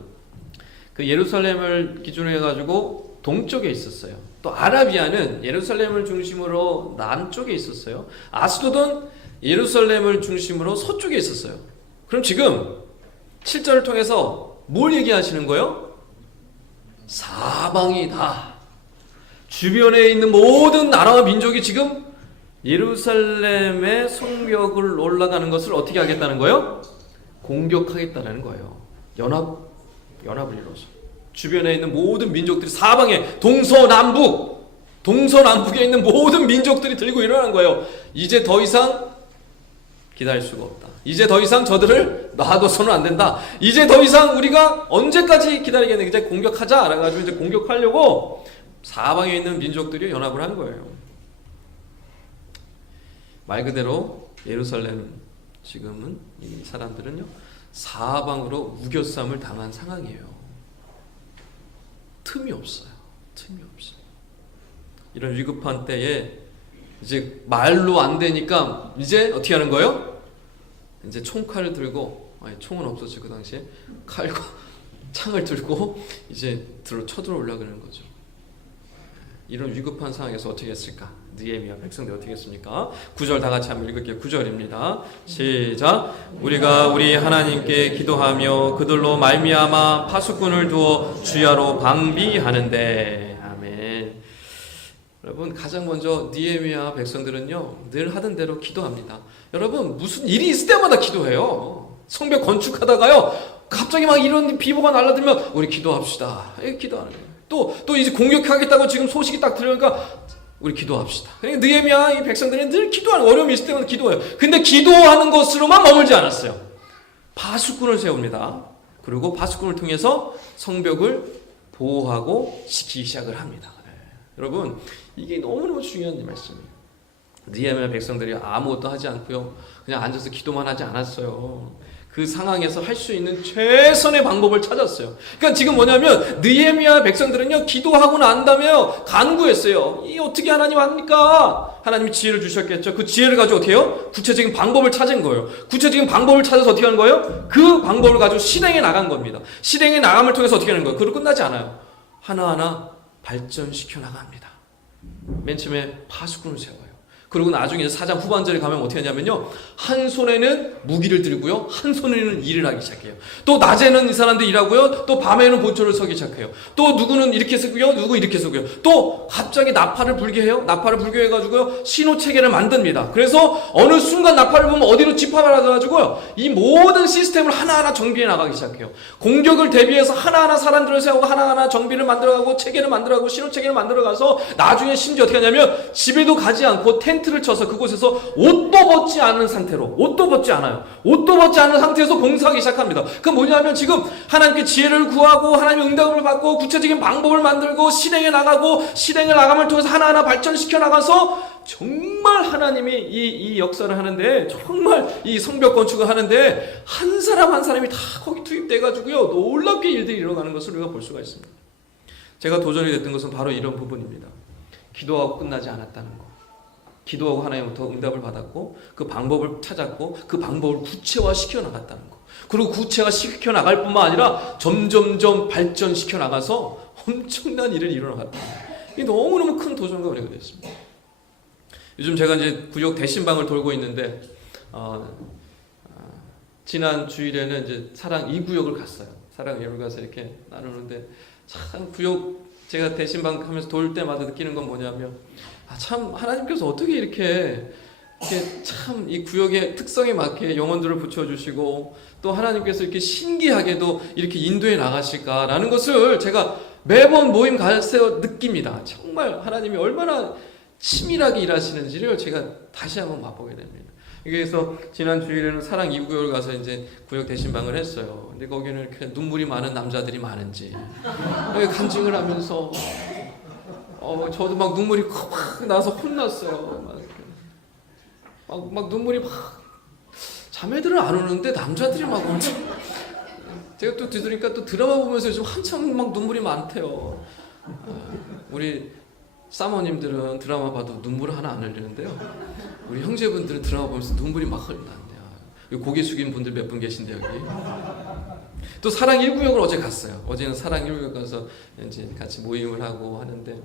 그 예루살렘을 기준으로 해가지고 동쪽에 있었어요. 또 아라비아는 예루살렘을 중심으로 남쪽에 있었어요. 아스돗은 예루살렘을 중심으로 서쪽에 있었어요. 그럼 지금 7절을 통해서 뭘 얘기하시는 거예요? 사방이 다 주변에 있는 모든 나라와 민족이 지금 예루살렘의 성벽을 올라가는 것을 어떻게 하겠다는 거예요? 공격하겠다는 거예요. 연합을 이루어서 주변에 있는 모든 민족들이 사방에 동서남북에 있는 모든 민족들이 들고 일어나는 거예요. 이제 더 이상 기다릴 수가 없다. 이제 더 이상 저들을 놔둬서는 안 된다. 이제 더 이상 우리가 언제까지 기다리겠냐. 이제 공격하자. 그래가지고 이제 공격하려고 사방에 있는 민족들이 연합을 한 거예요. 말 그대로 예루살렘 지금은 이 사람들은요 사방으로 우겨쌈을 당한 상황이에요. 틈이 없어요. 이런 위급한 때에 이제 말로 안 되니까 이제 어떻게 하는 거예요? 이제 총칼을 들고, 총은 없었죠 그 당시에, 칼과 창을 들고 이제 쳐들어오려고 그러는 거죠. 이런 위급한 상황에서 어떻게 했을까? 느헤미야 백성들 어떻게 했습니까? 9절 다 같이 한번 읽을게요. 9절입니다. 시작. 우리가 우리 하나님께 기도하며 그들로 말미암아 파수꾼을 두어 주야로 방비하는데. 아멘. 여러분, 가장 먼저 느헤미야 백성들은요 늘 하던 대로 기도합니다. 여러분, 무슨 일이 있을 때마다 기도해요. 성벽 건축하다가요 갑자기 막 이런 비보가 날라들면 우리 기도합시다. 기도하는 거예요. 또 이제 공격하겠다고 지금 소식이 딱 들으니까 우리 기도합시다. 느헤미야 이 백성들은 늘 기도하는, 어려움이 있을 때마다 기도해요. 근데 기도하는 것으로만 머물지 않았어요. 파수꾼을 세웁니다. 그리고 파수꾼을 통해서 성벽을 보호하고 지키기 시작을 합니다. 여러분, 이게 너무너무 중요한 말씀이에요. 느헤미야 백성들이 아무것도 하지 않고요 그냥 앉아서 기도만 하지 않았어요. 그 상황에서 할 수 있는 최선의 방법을 찾았어요. 그러니까 지금 뭐냐면 느헤미야 백성들은요 기도하고 난 다음에 간구했어요. 이 어떻게 하나님 합니까? 하나님이 지혜를 주셨겠죠. 그 지혜를 가지고 어떻게 해요? 구체적인 방법을 찾은 거예요. 구체적인 방법을 찾아서 어떻게 하는 거예요? 그 방법을 가지고 실행에 나간 겁니다. 실행에 나감을 통해서 어떻게 하는 거예요? 그리고 끝나지 않아요. 하나하나 발전시켜 나갑니다. 맨 처음에 파수꾼을 세워요. 그리고 나중에 4장 후반절에 가면 어떻게 하냐면요 한 손에는 무기를 들고요 한 손에는 일을 하기 시작해요. 또 낮에는 이 사람들 일하고요 또 밤에는 본초를 서기 시작해요. 또 누구는 이렇게 쓰고요 누구 이렇게 쓰고요. 또 갑자기 나팔을 불게 해요. 나팔을 불게 해가지고요 신호체계를 만듭니다. 그래서 어느 순간 나팔을 보면 어디로 집합을 해가지고요 이 모든 시스템을 하나하나 정비해 나가기 시작해요. 공격을 대비해서 하나하나 사람들을 세우고 하나하나 정비를 만들어가고 체계를 만들어가고 신호체계를 만들어가서 나중에 심지어 어떻게 하냐면 집에도 가지 않고 텐트를 쳐서 그곳에서 옷도 벗지 않은 상태로, 옷도 벗지 않아요. 옷도 벗지 않은 상태에서 공사하기 시작합니다. 그 뭐냐면 지금 하나님께 지혜를 구하고 하나님의 응답을 받고 구체적인 방법을 만들고 실행해 나가고 실행을 나감을 통해서 하나하나 발전시켜 나가서 정말 하나님이 이 역사를 하는데, 정말 이 성벽 건축을 하는데 한 사람 한 사람이 다 거기 투입돼가지고요 놀랍게 일들이 일어나는 것을 우리가 볼 수가 있습니다. 제가 도전이 됐던 것은 바로 이런 부분입니다. 기도하고 끝나지 않았다는 거. 기도하고 하나님부터 응답을 받았고 그 방법을 찾았고 그 방법을 구체화시켜 나갔다는 거. 그리고 구체화시켜 나갈 뿐만 아니라 점점점 발전시켜 나가서 엄청난 일을 이뤄나갔다. 이게 너무너무 큰 도전과 은혜가 되었습니다. 요즘 제가 이제 구역 대신방을 돌고 있는데 지난 주일에는 이제 사랑 2구역을 갔어요. 사랑 2구역을 가서 이렇게 나누는데 참 구역 제가 대신방 하면서 돌 때마다 느끼는 건 뭐냐면 참 하나님께서 어떻게 이렇게 참 이 구역의 특성에 맞게 영혼들을 붙여주시고 또 하나님께서 이렇게 신기하게도 이렇게 인도해 나가실까라는 것을 제가 매번 모임 갈새어 느낍니다. 정말 하나님이 얼마나 치밀하게 일하시는지를 제가 다시 한번 맛보게 됩니다. 그래서 지난 주일에는 사랑 2구역을 가서 이제 구역 대신방을 했어요. 근데 거기는 이렇게 눈물이 많은 남자들이 많은지 간증을 하면서 저도 막 눈물이 확 나서 혼났어요. 막 눈물이 막 자매들은 안 오는데 남자들이 막 오지. 제가 또 뒤돌니까 또 드라마 보면서 요즘 한참 막 눈물이 많대요. 우리 사모님들은 드라마 봐도 눈물 하나 안 흘리는데요. 우리 형제분들은 드라마 보면서 눈물이 막 흘린다는데요. 고개 숙인 분들 몇 분 계신데 여기. 또 사랑 1구역을 어제 갔어요. 어제는 사랑 1구역 가서 이제 같이 모임을 하고 하는데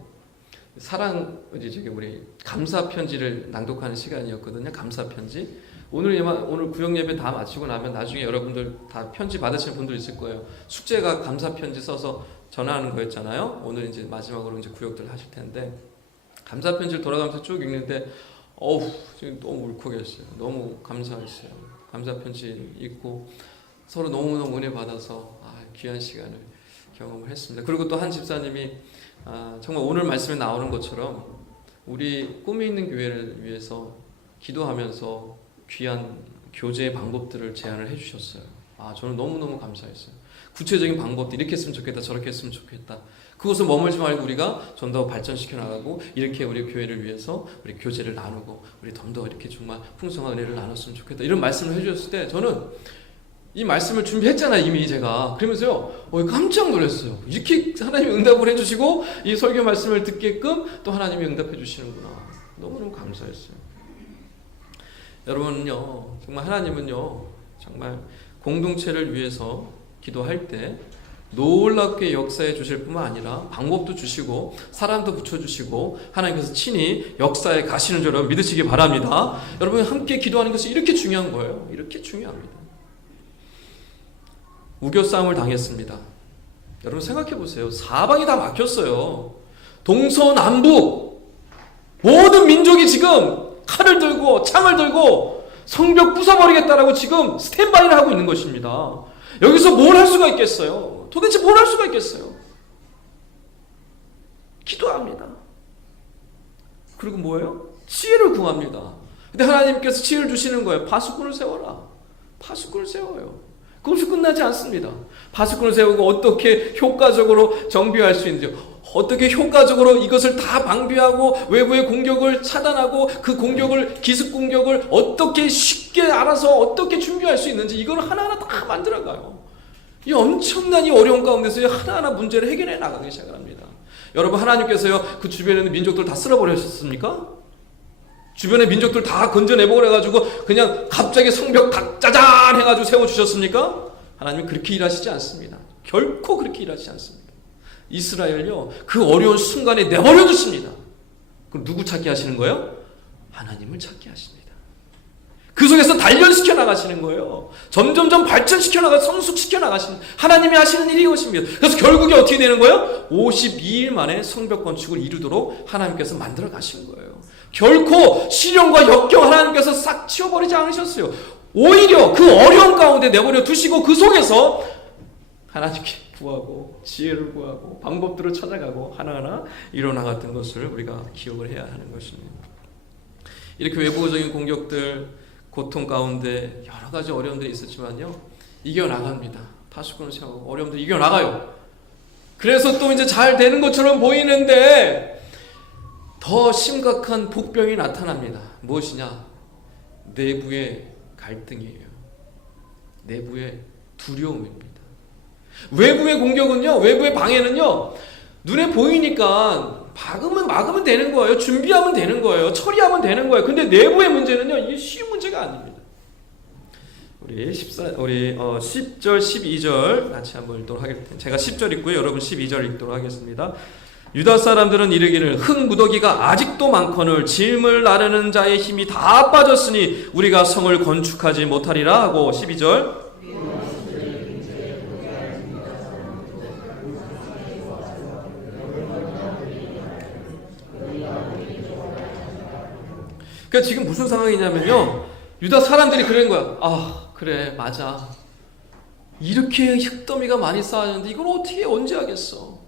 사랑 이제 저기 우리 감사 편지를 낭독하는 시간이었거든요. 감사 편지. 오늘 구역 예배 다 마치고 나면 나중에 여러분들 다 편지 받으시는 분들 있을 거예요. 숙제가 감사 편지 써서 전하는 거였잖아요. 오늘 이제 마지막으로 이제 구역들 하실 텐데, 감사 편지를 돌아가면서 쭉 읽는데 지금 너무 울컥했어요. 너무 감사했어요. 감사 편지 읽고 서로 너무너무 은혜 받아서 귀한 시간을 경험을 했습니다. 그리고 또 한 집사님이 정말 오늘 말씀에 나오는 것처럼 우리 꿈이 있는 교회를 위해서 기도하면서 귀한 교제의 방법들을 제안을 해주셨어요. 저는 너무너무 감사했어요. 구체적인 방법들, 이렇게 했으면 좋겠다, 저렇게 했으면 좋겠다. 그것을 머물지 말고 우리가 좀 더 발전시켜 나가고, 이렇게 우리 교회를 위해서 우리 교제를 나누고, 우리 좀 더 이렇게 정말 풍성한 은혜를 나눴으면 좋겠다, 이런 말씀을 해주셨을 때 저는 이 말씀을 준비했잖아요, 이미 제가. 그러면서요, 깜짝 놀랐어요. 이렇게 하나님이 응답을 해주시고 이 설교 말씀을 듣게끔 또 하나님이 응답해 주시는구나. 너무너무 감사했어요. 여러분은요, 정말 하나님은요, 정말 공동체를 위해서 기도할 때 놀랍게 역사해 주실 뿐만 아니라 방법도 주시고 사람도 붙여주시고 하나님께서 친히 역사에 가시는 줄 여러분 믿으시기 바랍니다. 여러분 함께 기도하는 것이 이렇게 중요한 거예요. 이렇게 중요합니다. 우겨싸움을 당했습니다. 여러분 생각해 보세요. 사방이 다 막혔어요. 동서남북 모든 민족이 지금 칼을 들고 창을 들고 성벽 부숴버리겠다라고 지금 스탠바이를 하고 있는 것입니다. 여기서 뭘 할 수가 있겠어요? 도대체 뭘 할 수가 있겠어요? 기도합니다. 그리고 뭐예요? 지혜를 구합니다. 근데 하나님께서 지혜를 주시는 거예요. 파수꾼을 세워라. 파수꾼을 세워요. 그것이 끝나지 않습니다. 파수꾼을 세우고 어떻게 효과적으로 정비할 수 있는지, 어떻게 효과적으로 이것을 다 방비하고 외부의 공격을 차단하고 그 공격을, 기습 공격을 어떻게 쉽게 알아서 어떻게 준비할 수 있는지, 이걸 하나하나 다 만들어가요. 이 엄청난 이 어려운 가운데서 하나하나 문제를 해결해 나가기 시작합니다. 여러분, 하나님께서요 그 주변에 있는 민족들 다 쓸어버리셨습니까? 주변의 민족들 다 건져내버려 가지고 그냥 갑자기 성벽 다 짜잔 해가지고 세워주셨습니까? 하나님은 그렇게 일하시지 않습니다. 결코 그렇게 일하시지 않습니다. 이스라엘요 그 어려운 순간에 내버려 두십니다. 그럼 누구 찾게 하시는 거예요? 하나님을 찾게 하십니다. 그 속에서 단련시켜 나가시는 거예요. 점점점 발전시켜 나가서 성숙시켜 나가시는 하나님이 하시는 일이 이것입니다. 그래서 결국에 어떻게 되는 거예요? 52일 만에 성벽 건축을 이루도록 하나님께서 만들어 가신 거예요. 결코 시련과 역경 하나님께서 싹 치워버리지 않으셨어요. 오히려 그 어려운 가운데 내버려 두시고 그 속에서 하나님께 구하고 지혜를 구하고 방법들을 찾아가고 하나하나 일어나갔던 것을 우리가 기억을 해야 하는 것입니다. 이렇게 외부적인 공격들, 고통 가운데 여러 가지 어려움들이 있었지만요, 이겨나갑니다. 파수꾼을 세우고 어려움들 이겨나가요. 그래서 또 이제 잘 되는 것처럼 보이는데 더 심각한 복병이 나타납니다. 무엇이냐? 내부의 갈등이에요. 내부의 두려움입니다. 외부의 공격은요, 외부의 방해는요, 눈에 보이니까 막으면 되는 거예요. 준비하면 되는 거예요. 처리하면 되는 거예요. 근데 내부의 문제는요, 이게 쉬운 문제가 아닙니다. 우리 10절, 12절 같이 한번 읽도록 하겠습니다. 제가 10절 읽고요. 여러분 12절 읽도록 하겠습니다. 유다 사람들은 이르기를 흙 무더기가 아직도 많거늘 짐을 나르는 자의 힘이 다 빠졌으니 우리가 성을 건축하지 못하리라 하고 12절 그러니까 지금 무슨 상황이냐면요, 유다 사람들이 그런 거야. 그래 맞아, 이렇게 흙더미가 많이 쌓였는데 이걸 어떻게 언제 하겠어.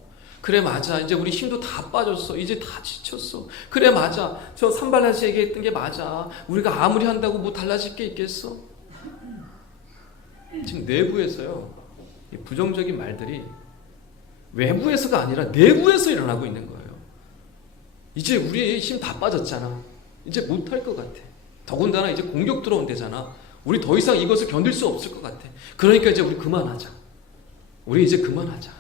그래 맞아, 이제 우리 힘도 다 빠졌어. 이제 다 지쳤어. 그래 맞아, 저 산발라시 얘기했던 게 맞아. 우리가 아무리 한다고 뭐 달라질 게 있겠어. 지금 내부에서요 이 부정적인 말들이 외부에서가 아니라 내부에서 일어나고 있는 거예요. 이제 우리 힘 다 빠졌잖아. 이제 못할 것 같아. 더군다나 이제 공격 들어온대잖아. 우리 더 이상 이것을 견딜 수 없을 것 같아. 그러니까 이제 우리 그만하자. 우리 이제 그만하자.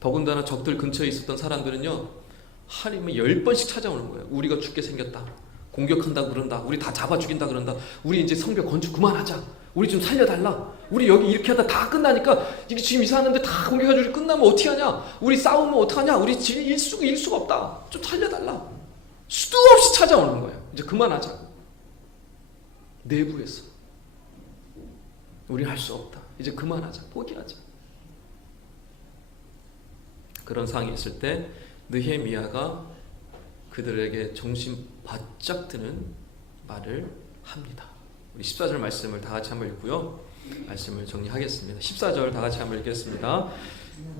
더군다나 적들 근처에 있었던 사람들은요, 하나님을 10번씩 찾아오는 거예요. 우리가 죽게 생겼다. 공격한다 그런다. 우리 다 잡아 죽인다 그런다. 우리 이제 성벽 건축 그만하자. 우리 좀 살려달라. 우리 여기 이렇게 하다 다 끝나니까, 이게 지금 이사하는데 다 공격해가지고 끝나면 어떻게 하냐? 우리 싸우면 어떡하냐? 우리 일 수가 없다. 좀 살려달라. 수도 없이 찾아오는 거예요. 이제 그만하자고. 내부에서 우리 할 수 없다. 이제 그만하자. 포기하자. 그런 상황이 있을 때 느헤미야가 그들에게 정신 바짝 드는 말을 합니다. 우리 14절 말씀을 다 같이 한번 읽고요. 말씀을 정리하겠습니다. 14절 다 같이 한번 읽겠습니다.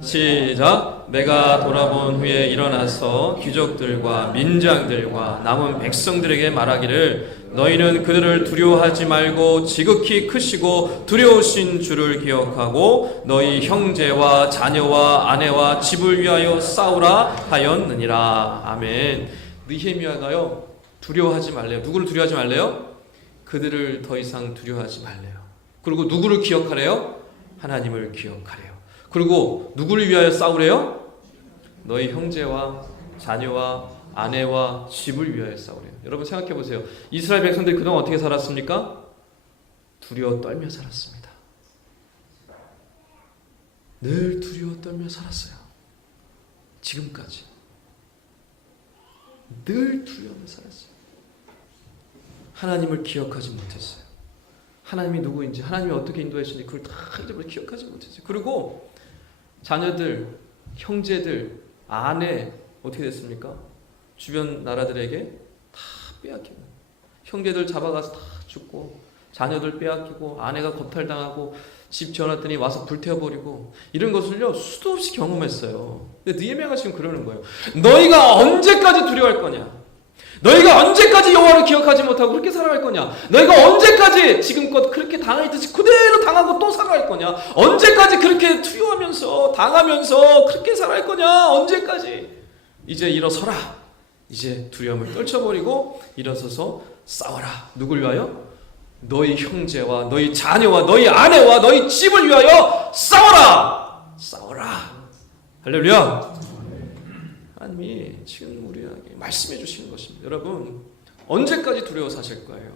시작. 내가 돌아본 후에 일어나서 귀족들과 민장들과 남은 백성들에게 말하기를 너희는 그들을 두려워하지 말고 지극히 크시고 두려우신 주를 기억하고 너희 형제와 자녀와 아내와 집을 위하여 싸우라 하였느니라. 아멘. 느헤미야가요 두려워하지 말래요. 누구를 두려워하지 말래요? 그들을 더 이상 두려워하지 말래요. 그리고 누구를 기억하래요? 하나님을 기억하래요. 그리고 누구를 위하여 싸우래요? 너희 형제와 자녀와 아내와 집을 위하여 싸우래요. 여러분 생각해 보세요. 이스라엘 백성들이 그동안 어떻게 살았습니까? 두려워 떨며 살았습니다. 늘 두려워 떨며 살았어요. 지금까지 늘 두려워하며 살았어요. 하나님을 기억하지 못했어요. 하나님이 누구인지, 하나님이 어떻게 인도하시는지 그걸 다 잊어버려 기억하지 못했어요. 그리고 자녀들, 형제들, 아내 어떻게 됐습니까? 주변 나라들에게 다 빼앗기고, 형제들 잡아가서 다 죽고, 자녀들 빼앗기고, 아내가 겁탈당하고, 집 지어놨더니 와서 불태워버리고, 이런 것을요 수도 없이 경험했어요. 근데 느헤미야가 지금 그러는 거예요. 너희가 언제까지 두려워할 거냐? 너희가 언제까지 여호와를 기억하지 못하고 그렇게 살아갈 거냐? 너희가 언제까지 지금껏 그렇게 당했듯이 그대로 당하고 또 살아갈 거냐? 언제까지 그렇게 두려워하면서 당하면서 그렇게 살아갈 거냐? 언제까지? 이제 일어서라. 이제 두려움을 떨쳐버리고 일어서서 싸워라. 누굴 위하여? 너희 형제와 너희 자녀와 너희 아내와 너희 집을 위하여 싸워라. 싸워라. 할렐루야. 하나님이 지금 우리에게 말씀해 주시는 것입니다. 여러분 언제까지 두려워 사실 거예요?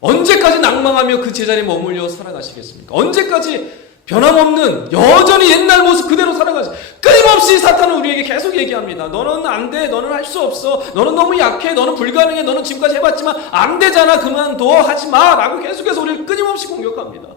언제까지 낭망하며 그 제자리에 머물려 살아가시겠습니까? 언제까지 변함없는 여전히 옛날 모습 그대로 살아가시? 끊임없이 사탄은 우리에게 계속 얘기합니다. 너는 안 돼. 너는 할 수 없어. 너는 너무 약해. 너는 불가능해. 너는 지금까지 해봤지만 안 되잖아. 그만둬. 하지 마. 라고 계속해서 우리를 끊임없이 공격합니다.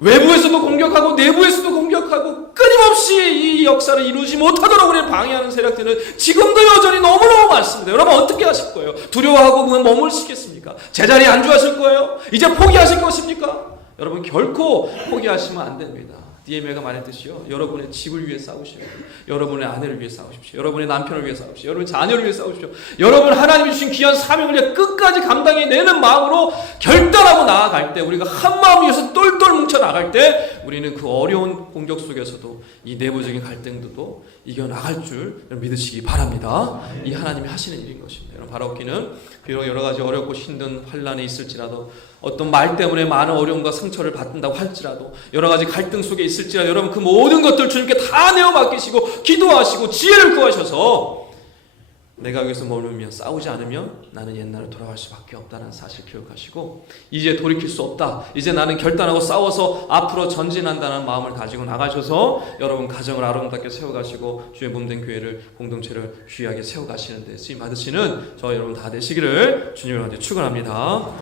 외부에서도 공격하고 내부에서도 공격하고 끊임없이 이 역사를 이루지 못하도록 우리를 방해하는 세력들은 지금도 여전히 너무너무 많습니다. 여러분 어떻게 하실 거예요? 두려워하고 그만 머물시겠습니까? 제자리에 안주하실 거예요? 이제 포기하실 것입니까? 여러분 결코 포기하시면 안 됩니다. 느헤미야가 말했듯이요. 여러분의 집을 위해 싸우시오. 여러분의 아내를 위해 싸우십시오. 여러분의 남편을 위해 싸우십시오. 여러분의 자녀를 위해 싸우십시오. 여러분 하나님이 주신 귀한 사명을 위해 끝까지 감당해내는 마음으로 결단하고 나아갈 때 우리가 한 마음이어서 똘똘 뭉쳐 나갈 때 우리는 그 어려운 공격 속에서도 이 내부적인 갈등도 이겨나갈 줄 믿으시기 바랍니다. 이 하나님이 하시는 일인 것입니다. 여러분 바라옵기는 비록 여러 가지 어렵고 힘든 환난이 있을지라도 어떤 말 때문에 많은 어려움과 상처를 받는다고 할지라도 여러 가지 갈등 속에 있을지라도 여러분 그 모든 것들 주님께 다 내어 맡기시고 기도하시고 지혜를 구하셔서 내가 여기서 머물며 싸우지 않으면 나는 옛날로 돌아갈 수밖에 없다는 사실 기억하시고 이제 돌이킬 수 없다. 이제 나는 결단하고 싸워서 앞으로 전진한다는 마음을 가지고 나가셔서 여러분 가정을 아름답게 세워가시고 주의 몸된 교회를 공동체를 귀하게 세워가시는 데 쓰임 받으시는 저 여러분 다 되시기를 주님을 먼저 축원합니다.